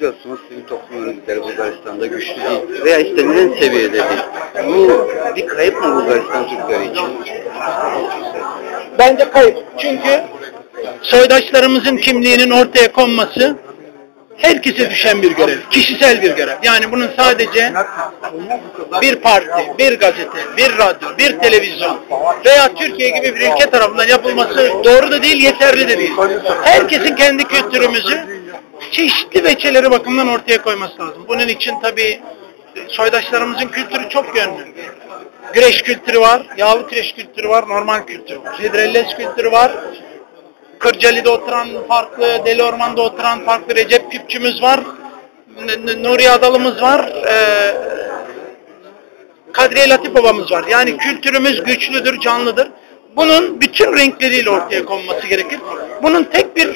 biliyorsunuz sivil toplum örgütleri Bulgaristan'da güçlü değil veya istenilen seviyede değil. Bu bir kayıp mı Bulgaristan Türkleri için? Bence kayıp. Çünkü soydaşlarımızın kimliğinin ortaya konması herkese düşen bir görev, kişisel bir görev. Yani bunun sadece bir parti, bir gazete, bir radyo, bir televizyon veya Türkiye gibi bir ülke tarafından yapılması doğru da değil, yeterli de değil. Herkesin kendi kültürümüzü çeşitli veçeleri bakımından ortaya koyması lazım. Bunun için tabii soydaşlarımızın kültürü çok yönlü. Güreş kültürü var, yağlı güreş kültürü var, normal kültürü var. Hidrellez kültürü var. Kırcaali'de oturan farklı, Deli Orman'da oturan farklı Recep Küpçümüz var. Nuri Adalımız var. Ee, Kadriye Latif babamız var. Yani kültürümüz güçlüdür, canlıdır. Bunun bütün renkleriyle ortaya konması gerekir. Bunun tek bir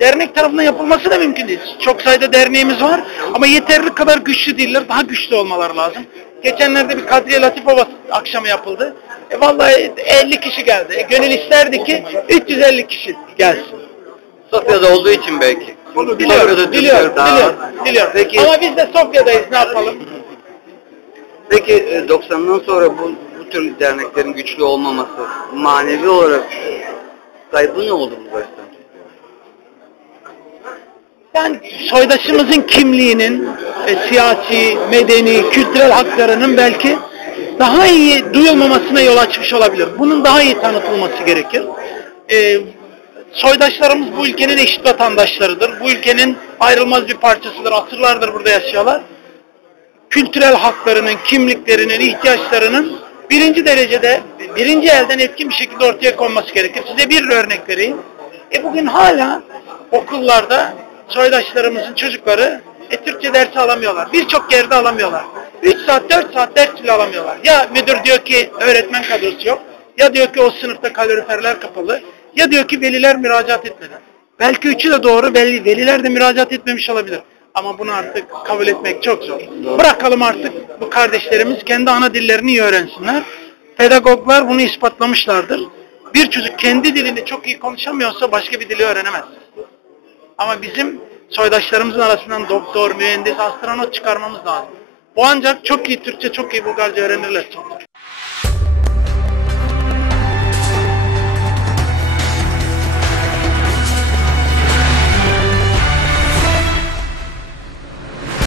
dernek tarafından yapılması da mümkün değil. Çok sayıda derneğimiz var ama yeterli kadar güçlü değiller. Daha güçlü olmaları lazım. Geçenlerde bir Kadriye Latif Baba akşamı yapıldı. E vallahi 50 kişi geldi. E gönül isterdi ki 350 kişi gelsin. Sofya'da olduğu için belki. Biliyorum, biliyorum, daha- biliyorum, biliyorum. Peki, Ama biz de Sofya'dayız, ne yapalım? peki e, 90'dan sonra bu, bu tür derneklerin güçlü olmaması manevi olarak kaybı ne oldu Bulgaristan Türkleri? Yani soydaşımızın kimliğinin e, siyasi, medeni, kültürel haklarının belki daha iyi duyulmamasına yol açmış olabilir. Bunun daha iyi tanıtılması gerekir. E, soydaşlarımız bu ülkenin eşit vatandaşlarıdır. Bu ülkenin ayrılmaz bir parçasıdır. Asırlardır burada yaşıyorlar. Kültürel haklarının, kimliklerinin, ihtiyaçlarının birinci derecede, birinci elden etkin bir şekilde ortaya konması gerekir. Size bir örnek vereyim. E bugün hala okullarda soydaşlarımızın çocukları e, Türkçe dersi alamıyorlar. Birçok yerde alamıyorlar. 3 saat, 4 saat ders bile alamıyorlar. Ya müdür diyor ki öğretmen kadrosu yok. Ya diyor ki o sınıfta kaloriferler kapalı. Ya diyor ki veliler müracaat etmedi. Belki üçü de doğru, veli, veliler de müracaat etmemiş olabilir. Ama bunu artık kabul etmek çok zor. Bırakalım artık bu kardeşlerimiz kendi ana dillerini iyi öğrensinler. Pedagoglar bunu ispatlamışlardır. Bir çocuk kendi dilini çok iyi konuşamıyorsa başka bir dili öğrenemez. Ama bizim soydaşlarımızın arasından doktor, mühendis, astronot çıkarmamız lazım. Bu ancak çok iyi Türkçe, çok iyi Bulgarca öğrenirler.